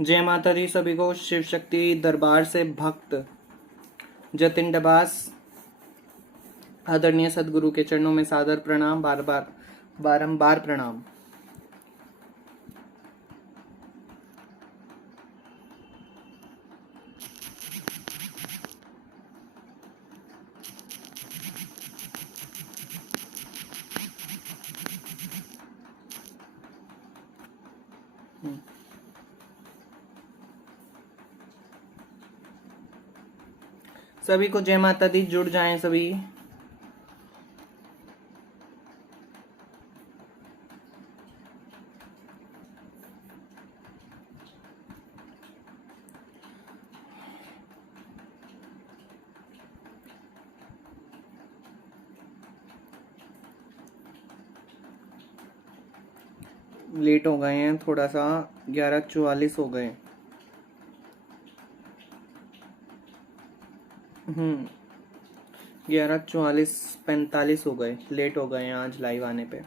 जय माता दी सभी को। शिव शक्ति दरबार से भक्त जतिन डबास आदरणीय सदगुरु के चरणों में सादर प्रणाम, बारंबार प्रणाम। सभी को जय माता दी। जुड़ जाएं सभी। लेट हो गए हैं थोड़ा सा, 11:44 हो गए। 11:44 45 हो गए। लेट हो गए हैं आज लाइव आने पे,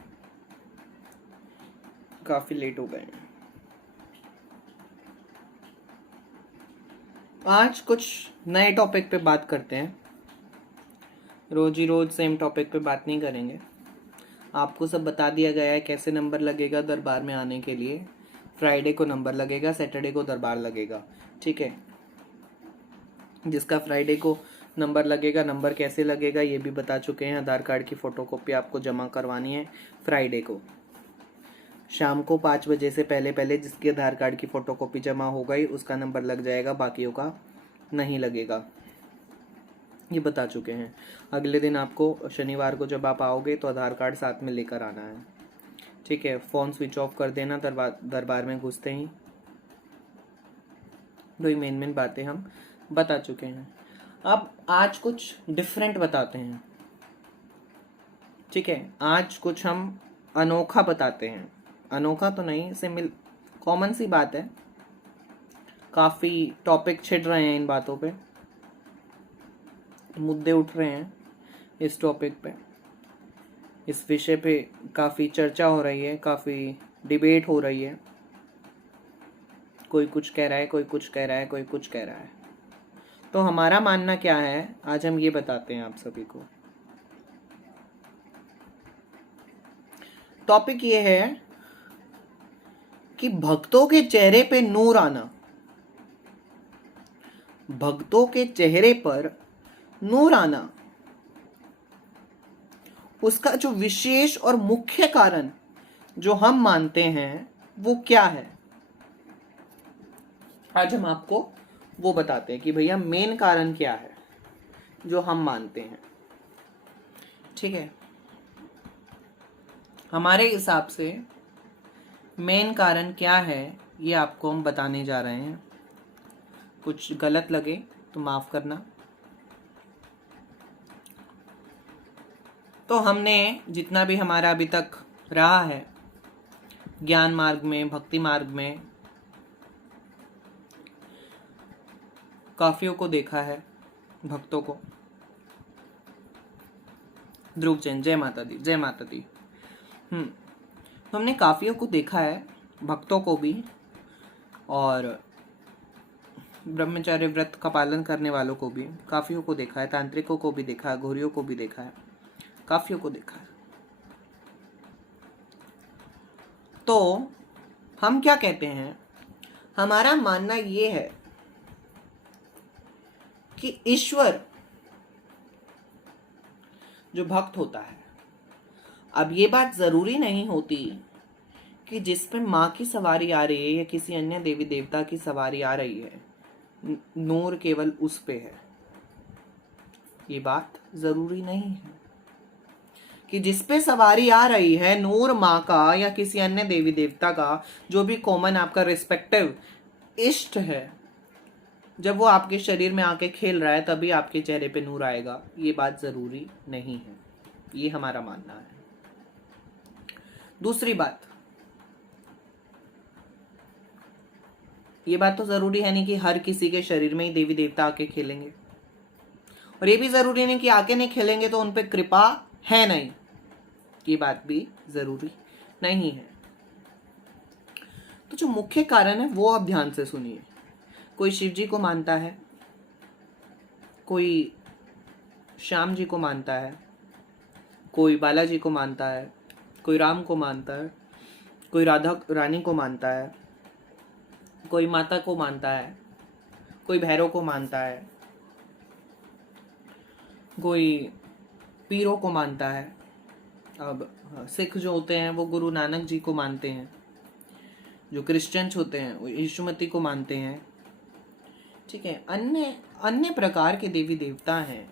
काफी लेट हो गए। आज कुछ नए टॉपिक पे बात करते हैं। रोज ही रोज सेम टॉपिक पे बात नहीं करेंगे। आपको सब बता दिया गया है कैसे नंबर लगेगा दरबार में आने के लिए। फ्राइडे को नंबर लगेगा, सैटरडे को दरबार लगेगा, ठीक है। जिसका फ्राइडे को नंबर लगेगा, नंबर कैसे लगेगा ये भी बता चुके हैं। आधार कार्ड की फोटोकॉपी आपको जमा करवानी है फ्राइडे को शाम को 5 बजे से पहले। जिसके आधार कार्ड की फोटोकॉपी जमा हो गई उसका नंबर लग जाएगा, बाकियों का नहीं लगेगा, ये बता चुके हैं। अगले दिन आपको शनिवार को जब आप आओगे तो आधार कार्ड साथ में लेकर आना है, ठीक है। फोन स्विच ऑफ कर देना दरबार में घुसते ही। दो मेन बातें हम बता चुके हैं। अब आज कुछ डिफरेंट बताते हैं, ठीक है। आज कुछ हम अनोखा बताते हैं। अनोखा तो नहीं, सिमिल कॉमन सी बात है। काफी टॉपिक छिड़ रहे हैं इन बातों पे, मुद्दे उठ रहे हैं इस टॉपिक पे, इस विषय पे काफी चर्चा हो रही है, काफी डिबेट हो रही है। कोई कुछ कह रहा है, कोई कुछ कह रहा है, कोई कुछ कह रहा है। तो हमारा मानना क्या है आज हम ये बताते हैं आप सभी को। टॉपिक ये है कि भक्तों के चेहरे पे नूर आना। भक्तों के चेहरे पर नूर आना, उसका जो विशेष और मुख्य कारण जो हम मानते हैं वो क्या है। आज हम आपको वो बताते हैं कि भैया मेन कारण क्या है जो हम मानते हैं, ठीक है। हमारे हिसाब से मेन कारण क्या है ये आपको हम बताने जा रहे हैं। कुछ गलत लगे तो माफ करना। तो हमने जितना भी हमारा अभी तक रहा है ज्ञान मार्ग में, भक्ति मार्ग में, काफियों को देखा है, भक्तों को। ध्रुव जैन जय माता दी, जय माता दी। तो हमने काफियों को देखा है, भक्तों को भी, और ब्रह्मचर्य व्रत का पालन करने वालों को भी, काफियों को देखा है, तांत्रिकों को भी देखा है, घोरियों को भी देखा है, काफियों को देखा है। तो हम क्या कहते हैं, हमारा मानना ये है कि ईश्वर जो भक्त होता है, अब ये बात जरूरी नहीं होती कि जिस पे माँ की सवारी आ रही है या किसी अन्य देवी देवता की सवारी आ रही है नूर केवल उस पे है। ये बात जरूरी नहीं है कि जिस पे सवारी आ रही है नूर माँ का या किसी अन्य देवी देवता का, जो भी कॉमन आपका रिस्पेक्टिव इष्ट है, जब वो आपके शरीर में आके खेल रहा है तभी आपके चेहरे पे नूर आएगा। ये बात जरूरी नहीं है, ये हमारा मानना है। दूसरी बात, ये बात तो जरूरी है नहीं कि हर किसी के शरीर में ही देवी देवता आके खेलेंगे, और ये भी जरूरी नहीं कि आके नहीं खेलेंगे तो उनपे कृपा है नहीं, ये बात भी जरूरी नहीं है। तो जो मुख्य कारण है वो आप ध्यान से सुनिए। कोई शिव जी को मानता है, कोई श्याम जी को मानता है, कोई बालाजी को मानता है, कोई राम को मानता है, कोई राधा रानी को मानता है, कोई माता को मानता है, कोई भैरव को मानता है, कोई पीरों को मानता है। अब सिख जो होते हैं वो गुरु नानक जी को मानते हैं, जो क्रिश्चियंस होते हैं वो यीशुमती को मानते हैं। ठीक है, अन्य अन्य प्रकार के देवी देवता हैं,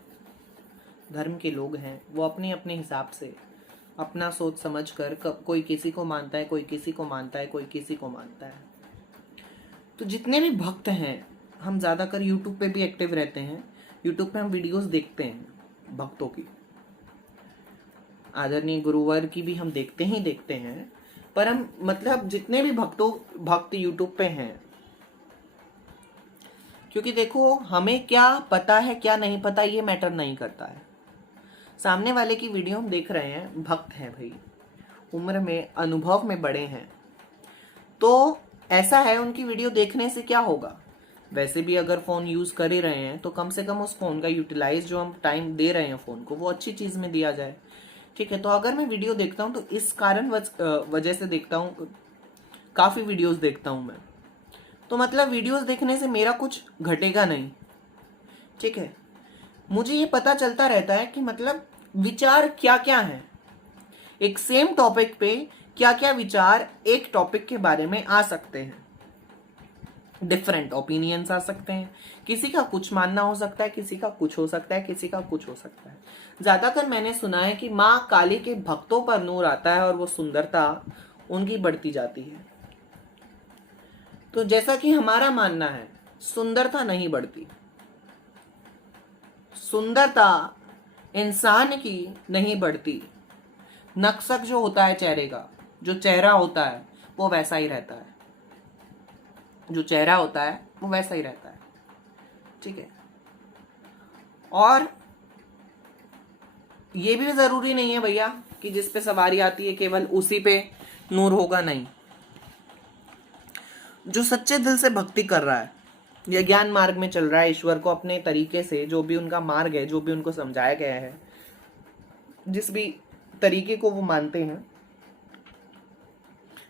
धर्म के लोग हैं, वो अपने अपने हिसाब से अपना सोच समझ कर कोई किसी को मानता है, कोई किसी को मानता है, कोई किसी को मानता है। तो जितने भी भक्त हैं, हम ज़्यादातर यूट्यूब पे भी एक्टिव रहते हैं, यूट्यूब पे हम वीडियोस देखते हैं भक्तों की, आदरणीय गुरुवर की भी हम देखते ही देखते हैं। पर हम मतलब जितने भी भक्त यूट्यूब पे हैं, क्योंकि देखो हमें क्या पता है क्या नहीं पता ये मैटर नहीं करता है। सामने वाले की वीडियो हम देख रहे हैं, भक्त हैं भाई, उम्र में अनुभव में बड़े हैं, तो ऐसा है उनकी वीडियो देखने से क्या होगा। वैसे भी अगर फ़ोन यूज़ कर ही रहे हैं तो कम से कम उस फ़ोन का यूटिलाइज जो हम टाइम दे रहे हैं फ़ोन को वो अच्छी चीज़ में दिया जाए। ठीक है, तो अगर मैं वीडियो देखता हूँ तो इस कारण वजह से देखता हूँ, काफ़ी वीडियोस देखता हूँ मैं, तो मतलब वीडियोस देखने से मेरा कुछ घटेगा नहीं। ठीक है, मुझे ये पता चलता रहता है कि मतलब विचार क्या क्या हैं, एक सेम टॉपिक पे क्या क्या विचार एक टॉपिक के बारे में आ सकते हैं, डिफरेंट ओपिनियंस आ सकते हैं। किसी का कुछ मानना हो सकता है, किसी का कुछ हो सकता है, किसी का कुछ हो सकता है। ज्यादातर मैंने सुना है कि माँ काली के भक्तों पर नूर आता है और वो सुंदरता उनकी बढ़ती जाती है। तो जैसा कि हमारा मानना है, सुंदरता नहीं बढ़ती, सुंदरता इंसान की नहीं बढ़ती। नक्शक जो होता है चेहरे का, जो चेहरा होता है वो वैसा ही रहता है, जो चेहरा होता है वो वैसा ही रहता है। ठीक है, और ये भी जरूरी नहीं है भैया कि जिस पे सवारी आती है केवल उसी पे नूर होगा, नहीं। जो सच्चे दिल से भक्ति कर रहा है या ज्ञान मार्ग में चल रहा है, ईश्वर को अपने तरीके से, जो भी उनका मार्ग है, जो भी उनको समझाया गया है, जिस भी तरीके को वो मानते हैं।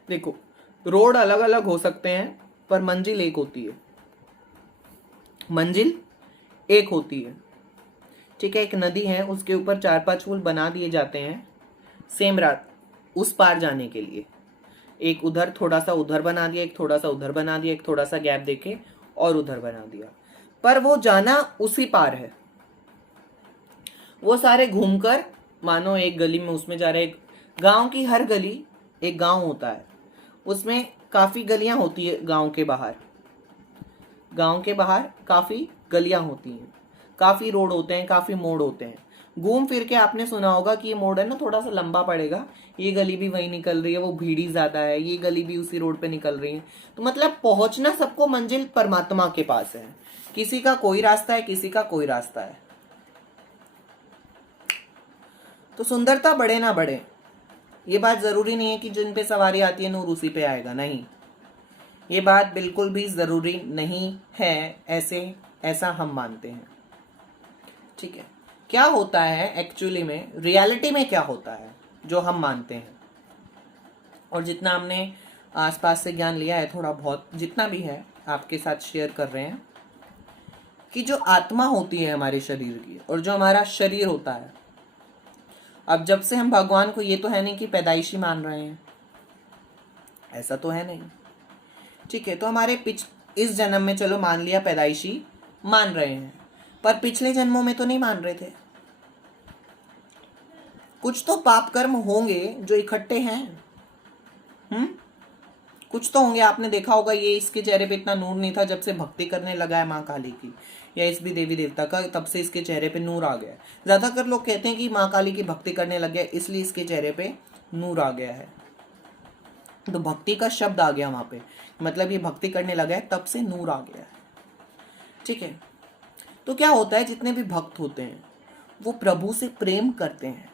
देखो, रोड अलग अलग हो सकते हैं पर मंजिल एक होती है, मंजिल एक होती है। ठीक है, एक नदी है, उसके ऊपर 4-5 पुल बना दिए जाते हैं सेम रात उस पार जाने के लिए। एक उधर थोड़ा सा उधर बना दिया, एक थोड़ा सा उधर बना दिया, एक थोड़ा सा गैप देके और उधर बना दिया, पर वो जाना उसी पार है। वो सारे घूमकर, मानो एक गली में उसमें जा रहे, गांव की हर गली, एक गांव होता है उसमें काफी गलियां होती है, गांव के बाहर काफी गलियां होती हैं, काफी रोड होते हैं, काफी मोड़ होते हैं। घूम फिर के आपने सुना होगा कि ये मोड़ है ना थोड़ा सा लंबा पड़ेगा, ये गली भी वही निकल रही है, वो भीड़ी ज्यादा है, ये गली भी उसी रोड पे निकल रही है। तो मतलब पहुंचना सबको मंजिल परमात्मा के पास है, किसी का कोई रास्ता है, किसी का कोई रास्ता है। तो सुंदरता बढ़े ना बढ़े, ये बात जरूरी नहीं है कि जिन पे सवारी आती है नूर उसी पे आएगा, नहीं, ये बात बिल्कुल भी जरूरी नहीं है, ऐसा हम मानते हैं। ठीक है, क्या होता है एक्चुअली में, रियलिटी में क्या होता है जो हम मानते हैं, और जितना हमने आसपास से ज्ञान लिया है, थोड़ा बहुत जितना भी है आपके साथ शेयर कर रहे हैं, कि जो आत्मा होती है हमारे शरीर की और जो हमारा शरीर होता है, अब जब से हम भगवान को, ये तो है नहीं कि पैदाइशी मान रहे हैं, ऐसा तो है नहीं। ठीक है, तो हमारे इस जन्म में चलो मान लिया पैदाइशी मान रहे हैं, पर पिछले जन्मों में तो नहीं मान रहे थे। कुछ तो पाप कर्म होंगे जो इकट्ठे हैं, कुछ तो होंगे। आपने देखा होगा ये इसके चेहरे पे इतना नूर नहीं था, जब से भक्ति करने लगा है माँ काली की या इस भी देवी देवता का, तब से इसके चेहरे पे नूर आ गया है। ज्यादातर लोग कहते हैं कि माँ काली की भक्ति करने लग गया इसलिए इसके चेहरे पे नूर आ गया है, तो भक्ति का शब्द आ गया वहां पे, मतलब ये भक्ति करने लगा है तब से नूर आ गया है। ठीक है, तो क्या होता है, जितने भी भक्त होते हैं वो प्रभु से प्रेम करते हैं,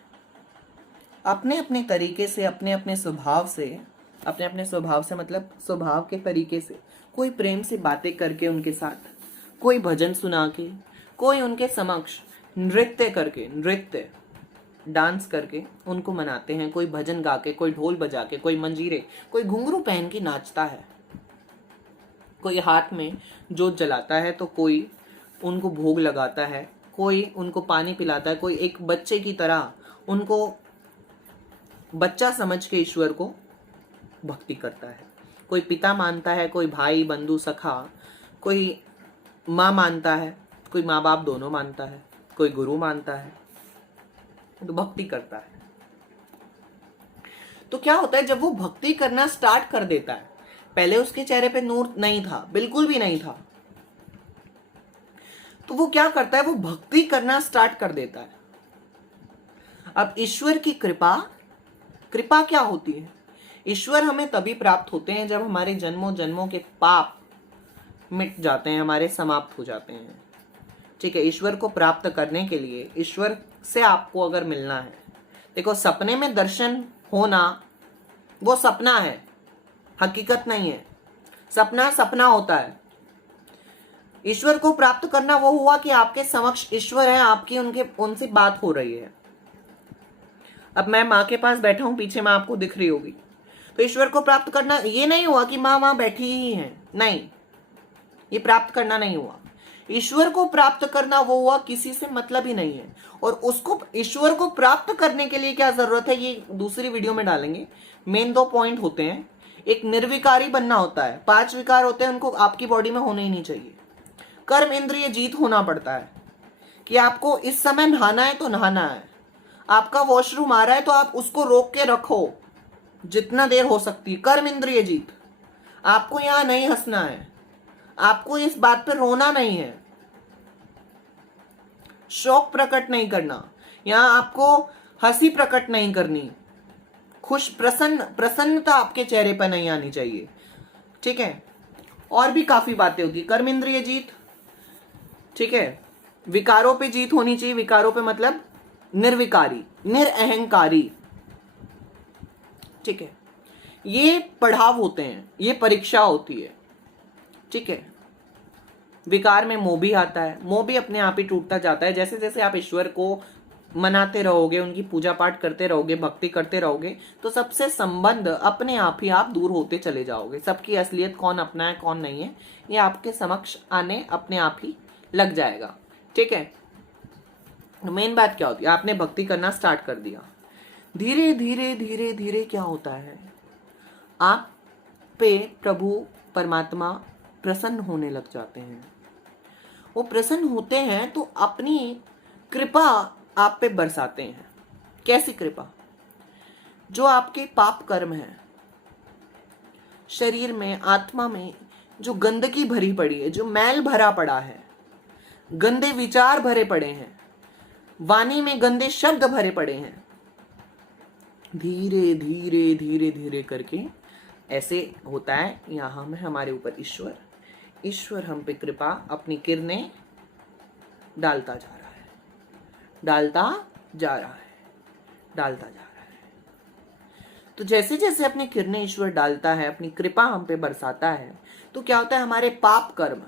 अपने अपने तरीके से, अपने अपने स्वभाव से अपने अपने स्वभाव से मतलब स्वभाव के तरीके से, कोई प्रेम से बातें करके उनके साथ, कोई भजन सुना के, कोई उनके समक्ष नृत्य करके, नृत्य डांस करके उनको मनाते हैं, कोई भजन गा के, कोई ढोल बजा के, कोई मंजीरे, कोई घुंघरू पहन के नाचता है, कोई हाथ में जोत जलाता है, तो कोई उनको भोग लगाता है, कोई उनको पानी पिलाता है, कोई एक बच्चे की तरह उनको बच्चा समझ के ईश्वर को भक्ति करता है। कोई पिता मानता है, कोई भाई बंधु सखा, कोई माँ मानता है, कोई माँ बाप दोनों मानता है, कोई गुरु मानता है, तो भक्ति करता है। तो क्या होता है जब वो भक्ति करना स्टार्ट कर देता है, पहले उसके चेहरे पे नूर नहीं था, बिल्कुल भी नहीं था, तो वो क्या करता है, वो भक्ति करना स्टार्ट कर देता है। अब ईश्वर की कृपा, कृपा क्या होती है? ईश्वर हमें तभी प्राप्त होते हैं जब हमारे जन्मों जन्मों के पाप मिट जाते हैं, हमारे समाप्त हो जाते हैं। ठीक है, ईश्वर को प्राप्त करने के लिए, ईश्वर से आपको अगर मिलना है, देखो सपने में दर्शन होना वो सपना है, हकीकत नहीं है। सपना सपना होता है। ईश्वर को प्राप्त करना वो हुआ कि आपके समक्ष ईश्वर है, आपकी उनसे बात हो रही है। अब मैं माँ के पास बैठा हूं, पीछे माँ आपको दिख रही होगी, तो ईश्वर को प्राप्त करना ये नहीं हुआ कि माँ वहां बैठी ही है, नहीं, ये प्राप्त करना नहीं हुआ। ईश्वर को प्राप्त करना वो हुआ किसी से मतलब ही नहीं है। और उसको, ईश्वर को प्राप्त करने के लिए क्या जरूरत है, ये दूसरी वीडियो में डालेंगे। मेन 2 पॉइंट होते हैं। एक निर्विकारी बनना होता है, 5 विकार होते हैं, उनको आपकी बॉडी में होने ही नहीं चाहिए। कर्म इंद्रिय जीत होना पड़ता है कि आपको इस समय नहाना है तो नहाना है, आपका वॉशरूम आ रहा है तो आप उसको रोक के रखो जितना देर हो सकती है। कर्म इंद्रिय जीत। आपको यहां नहीं हंसना है, आपको इस बात पे रोना नहीं है, शौक प्रकट नहीं करना, यहां आपको हंसी प्रकट नहीं करनी, खुश प्रसन्नता आपके चेहरे पर नहीं आनी चाहिए। ठीक है, और भी काफी बातें होती है। कर्म इंद्रिय जीत, ठीक है, विकारों पे जीत होनी चाहिए। विकारों पे मतलब निर्विकारी, निरअहंकारी। ठीक है, ये पढ़ाव होते हैं, ये परीक्षा होती है। ठीक है, विकार में मोह भी आता है, मोह भी अपने आप ही टूटता जाता है। जैसे जैसे आप ईश्वर को मनाते रहोगे, उनकी पूजा पाठ करते रहोगे, भक्ति करते रहोगे, तो सबसे संबंध अपने आप ही आप दूर होते चले जाओगे। सबकी असलियत, कौन अपना है कौन नहीं है, ये आपके समक्ष आने अपने आप ही लग जाएगा। ठीक है, मेन बात क्या होती है, आपने भक्ति करना स्टार्ट कर दिया, धीरे धीरे धीरे धीरे क्या होता है, आप पे प्रभु परमात्मा प्रसन्न होने लग जाते हैं। वो प्रसन्न होते हैं तो अपनी कृपा आप पे बरसाते हैं। कैसी कृपा? जो आपके पाप कर्म हैं, शरीर में, आत्मा में जो गंदगी भरी पड़ी है, जो मैल भरा पड़ा है, गंदे विचार भरे पड़े हैं, वाणी में गंदे शब्द भरे पड़े हैं, धीरे धीरे धीरे धीरे करके ऐसे होता है। यहां में हमारे ऊपर ईश्वर हम पे कृपा अपनी किरणें डालता जा रहा है, डालता जा रहा है, डालता जा रहा है। तो जैसे जैसे अपनी किरणें ईश्वर डालता है, अपनी कृपा हम पे बरसाता है, तो क्या होता है, हमारे पाप कर्म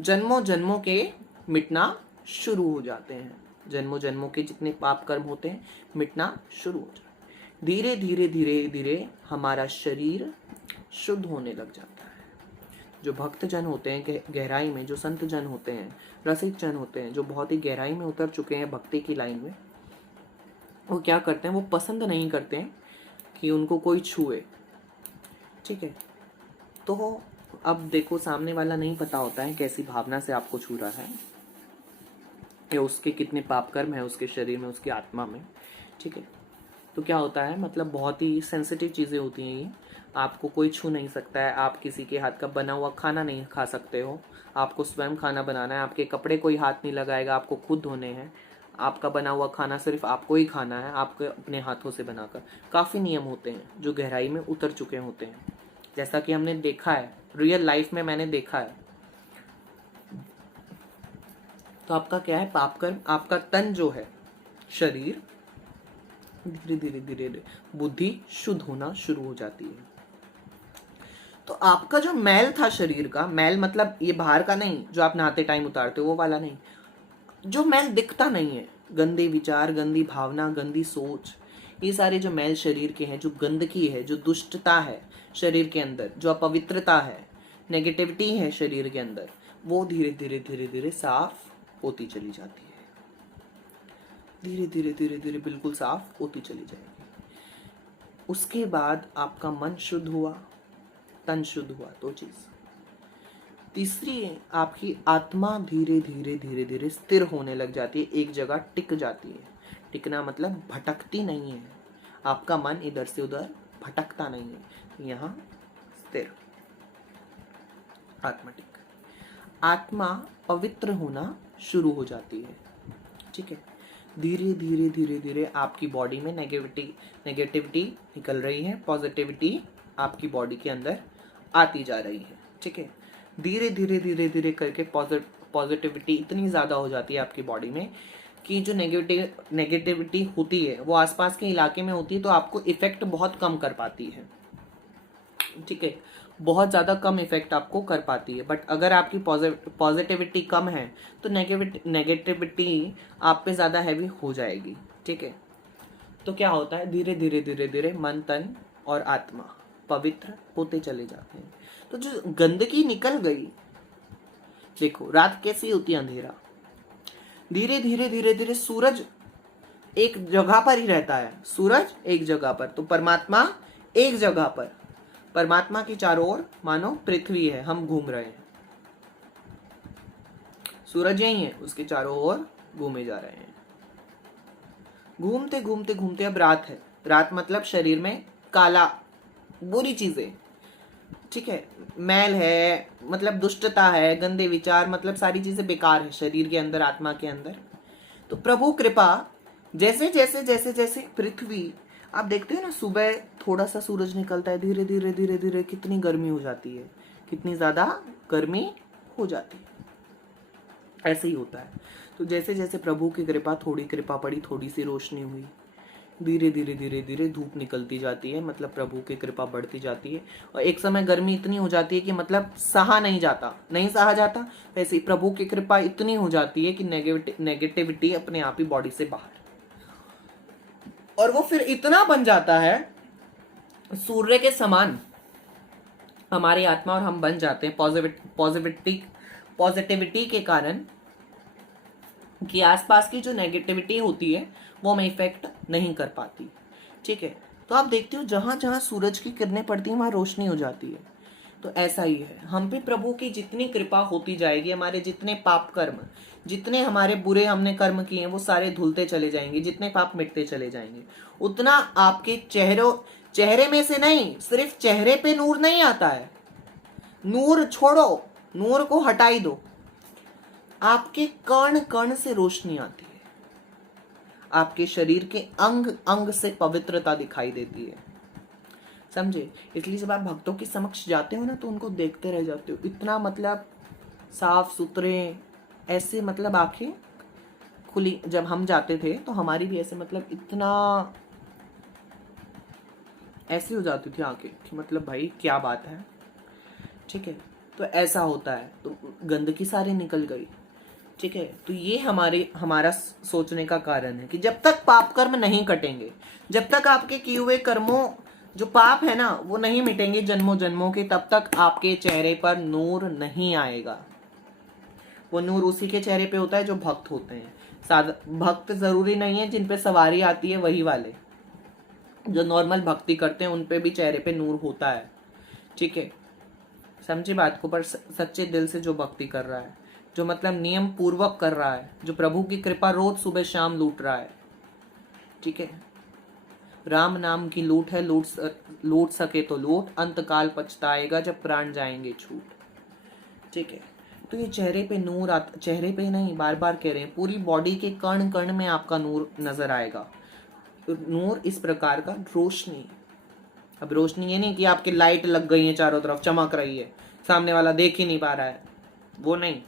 जन्मों जन्मों के मिटना शुरू हो जाते हैं। जन्मों जन्मों के जितने पाप कर्म होते हैं मिटना शुरू हो जाते हैं। धीरे धीरे धीरे धीरे हमारा शरीर शुद्ध होने लग जाता है। जो भक्त जन होते हैं गहराई में, जो संत जन होते हैं, रसिक जन होते हैं, जो बहुत ही गहराई में उतर चुके हैं भक्ति की लाइन में, वो क्या करते हैं, वो पसंद नहीं करते हैं कि उनको कोई छुए। ठीक है, तो अब देखो सामने वाला नहीं पता होता है कैसी भावना से आपको छू रहा है, या उसके कितने पाप कर्म है उसके शरीर में, उसकी आत्मा में। ठीक है, तो क्या होता है, मतलब बहुत ही सेंसिटिव चीज़ें होती हैं ये। आपको कोई छू नहीं सकता है, आप किसी के हाथ का बना हुआ खाना नहीं खा सकते हो, आपको स्वयं खाना बनाना है, आपके कपड़े कोई हाथ नहीं लगाएगा, आपको खुद धोने हैं, आपका बना हुआ खाना सिर्फ आपको ही खाना है, आपको अपने हाथों से बनाकर। काफ़ी नियम होते हैं जो गहराई में उतर चुके होते हैं, जैसा कि हमने देखा है, रियल लाइफ में मैंने देखा है। तो आपका क्या है, पाप कर्म, आपका तन जो है, शरीर, धीरे धीरे धीरे बुद्धि शुद्ध होना शुरू हो जाती है। तो आपका जो मैल था शरीर का, मैल मतलब ये बाहर का नहीं जो आप नहाते टाइम उतारते हो वो वाला नहीं, जो मैल दिखता नहीं है, गंदे विचार, गंदी भावना, गंदी सोच, ये सारे जो मैल शरीर के हैं, जो गंदगी है, जो दुष्टता है शरीर के अंदर, जो अपवित्रता है, नेगेटिविटी है शरीर के अंदर, वो धीरे धीरे धीरे धीरे साफ होती चली जाती है। धीरे धीरे धीरे धीरे बिल्कुल साफ होती चली जाएगी। उसके बाद आपका मन शुद्ध हुआ, तन शुद्ध हुआ, दो चीज। तीसरी, आपकी आत्मा धीरे धीरे धीरे धीरे स्थिर होने लग जाती है, एक जगह टिक जाती है। टिकना मतलब भटकती नहीं है, आपका मन इधर से उधर भटकता नहीं है, यहाँ स्थिर, आत्मा टिक। आत्मा पवित्र होना शुरू हो जाती है, ठीक है। धीरे धीरे धीरे धीरे आपकी बॉडी में नेगेटिविटी निकल रही है, पॉजिटिविटी आपकी बॉडी के अंदर आती जा रही है, ठीक है। धीरे धीरे धीरे धीरे करके पॉजिटिविटी इतनी ज़्यादा हो जाती है आपकी बॉडी में कि जो नेगेटिविटी होती है वो आसपास के इलाके में होती है, तो आपको इफेक्ट बहुत कम कर पाती है, ठीक है, बहुत ज़्यादा कम इफेक्ट आपको कर पाती है। बट अगर आपकी पॉजिटिविटी कम है तो नेगेटिविटी आप पे ज़्यादा हैवी हो जाएगी, ठीक है। तो क्या होता है, धीरे धीरे धीरे धीरे मन, तन और आत्मा पवित्र होते चले जाते हैं। तो जो गंदगी निकल गई, देखो रात कैसी होती है, अंधेरा, धीरे धीरे धीरे धीरे सूरज एक जगह पर ही रहता है, सूरज एक जगह पर, तो परमात्मा एक जगह पर, परमात्मा की चारों ओर मानो पृथ्वी है, हम घूम रहे हैं, सूरज यही है, उसके चारों ओर घूमे जा रहे हैं। घूमते घूमते घूमते अब रात है, रात मतलब शरीर में काला, बुरी चीजें, ठीक है, मैल है मतलब दुष्टता है, गंदे विचार मतलब सारी चीजें बेकार है शरीर के अंदर, आत्मा के अंदर। तो प्रभु कृपा, जैसे जैसे जैसे जैसे पृथ्वी, आप देखते हो ना सुबह थोड़ा सा सूरज निकलता है, धीरे धीरे धीरे धीरे कितनी गर्मी हो जाती है, कितनी ज्यादा गर्मी हो जाती है, ऐसे ही होता है। तो जैसे जैसे प्रभु की कृपा, थोड़ी कृपा पड़ी, थोड़ी सी रोशनी हुई, धीरे धीरे धीरे धीरे धूप निकलती जाती है, मतलब प्रभु की कृपा बढ़ती जाती है, और एक समय गर्मी इतनी हो जाती है कि मतलब सहा नहीं सहा जाता, वैसे ही प्रभु की कृपा इतनी हो जाती है कि नेगेटिविटी अपने आप ही बॉडी से बाहर, और वो फिर इतना बन जाता है सूर्य के समान हमारी आत्मा, और हम बन जाते हैं पॉजिटिविटी के कारण कि आसपास की जो नेगेटिविटी होती है वो हमें इफेक्ट नहीं कर पाती, ठीक है। तो आप देखते हो जहां जहां सूरज की किरणें पड़ती हैं वहां रोशनी हो जाती है। तो ऐसा ही है, हम भी प्रभु की जितनी कृपा होती जाएगी, हमारे जितने पाप कर्म, जितने हमारे बुरे हमने कर्म किए हैं वो सारे धुलते चले जाएंगे, जितने पाप मिटते चले जाएंगे, उतना आपके चेहरे में से नहीं, सिर्फ चेहरे पे नूर नहीं आता है, नूर छोड़ो, नूर को हटाई दो, आपके कण कण से रोशनी आती है, आपके शरीर के अंग अंग से पवित्रता दिखाई देती है, समझे। इसलिए जब आप भक्तों के समक्ष जाते हो ना तो उनको देखते रह जाते हो, इतना मतलब साफ सुथरे, ऐसे मतलब आंखें खुली। जब हम जाते थे तो हमारी भी ऐसे मतलब इतना ऐसी हो जाती थी आंखें कि मतलब भाई क्या बात है, ठीक है। तो ऐसा होता है, तो गंदगी सारी निकल गई, ठीक है। तो ये हमारा सोचने का कारण है कि जब तक पाप कर्म नहीं कटेंगे, जब तक आपके किए हुए कर्मों जो पाप है ना वो नहीं मिटेंगे जन्मों जन्मों के, तब तक आपके चेहरे पर नूर नहीं आएगा। वो नूर उसी के चेहरे पे होता है जो भक्त होते हैं। भक्त जरूरी नहीं है जिन पे सवारी आती है वही वाले, जो नॉर्मल भक्ति करते हैं उन पे भी चेहरे पे नूर होता है, ठीक है, समझे बात को। पर सच्चे दिल से जो भक्ति कर रहा है, जो मतलब नियम पूर्वक कर रहा है, जो प्रभु की कृपा रोज सुबह शाम लूट रहा है, ठीक है। राम नाम की लूट है, लूट सके तो लूट, अंतकाल पछताएगा जब प्राण जाएंगे छूट, ठीक है। तो ये चेहरे पे नूर आता, चेहरे पे नहीं, बार बार कह रहे हैं, पूरी बॉडी के कण कण में आपका नूर नजर आएगा। नूर इस प्रकार का रोशनी, अब रोशनी ये नहीं कि आपकी लाइट लग गई है चारों तरफ चमक रही है, सामने वाला देख ही नहीं पा रहा है, वो नहीं।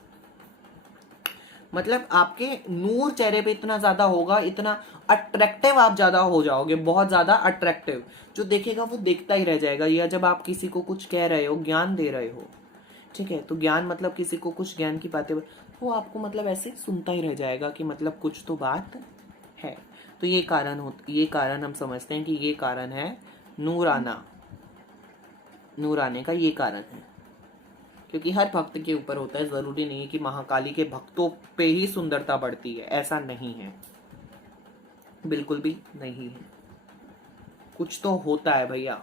मतलब आपके नूर चेहरे पे इतना ज्यादा होगा, इतना अट्रैक्टिव आप ज्यादा हो जाओगे, बहुत ज्यादा अट्रैक्टिव, जो देखेगा वो देखता ही रह जाएगा। या जब आप किसी को कुछ कह रहे हो, ज्ञान दे रहे हो, ठीक है, तो ज्ञान मतलब किसी को कुछ ज्ञान की बातें, वो आपको मतलब ऐसे सुनता ही रह जाएगा कि मतलब कुछ तो बात है। तो ये कारण हम समझते हैं कि ये कारण है नूर आना, नूर आने का ये कारण है। क्योंकि हर भक्त के ऊपर होता है, जरूरी नहीं है कि महाकाली के भक्तों पे ही सुंदरता बढ़ती है, ऐसा नहीं है, बिल्कुल भी नहीं है। कुछ तो होता है भैया,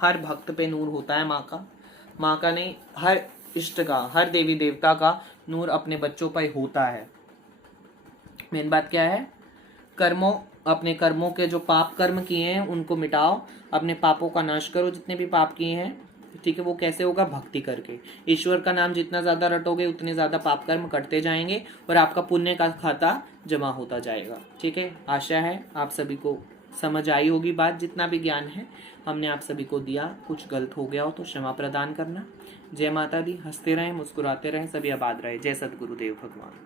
हर भक्त पे नूर होता है माँ का नहीं, हर इष्ट का, हर देवी देवता का नूर अपने बच्चों पर होता है। मेन बात क्या है, अपने कर्मों के जो पाप कर्म किए हैं उनको मिटाओ, अपने पापों का नाश करो जितने भी पाप किए हैं, ठीक है। वो कैसे होगा, भक्ति करके। ईश्वर का नाम जितना ज्यादा रटोगे उतने ज्यादा पाप कर्म करते जाएंगे और आपका पुण्य का खाता जमा होता जाएगा, ठीक है। आशा है आप सभी को समझ आई होगी बात, जितना भी ज्ञान है हमने आप सभी को दिया। कुछ गलत हो गया हो तो क्षमा प्रदान करना। जय माता दी। हंसते रहें, मुस्कुराते रहें, सभी आबाद रहे। जय सद्गुरुदेव भगवान।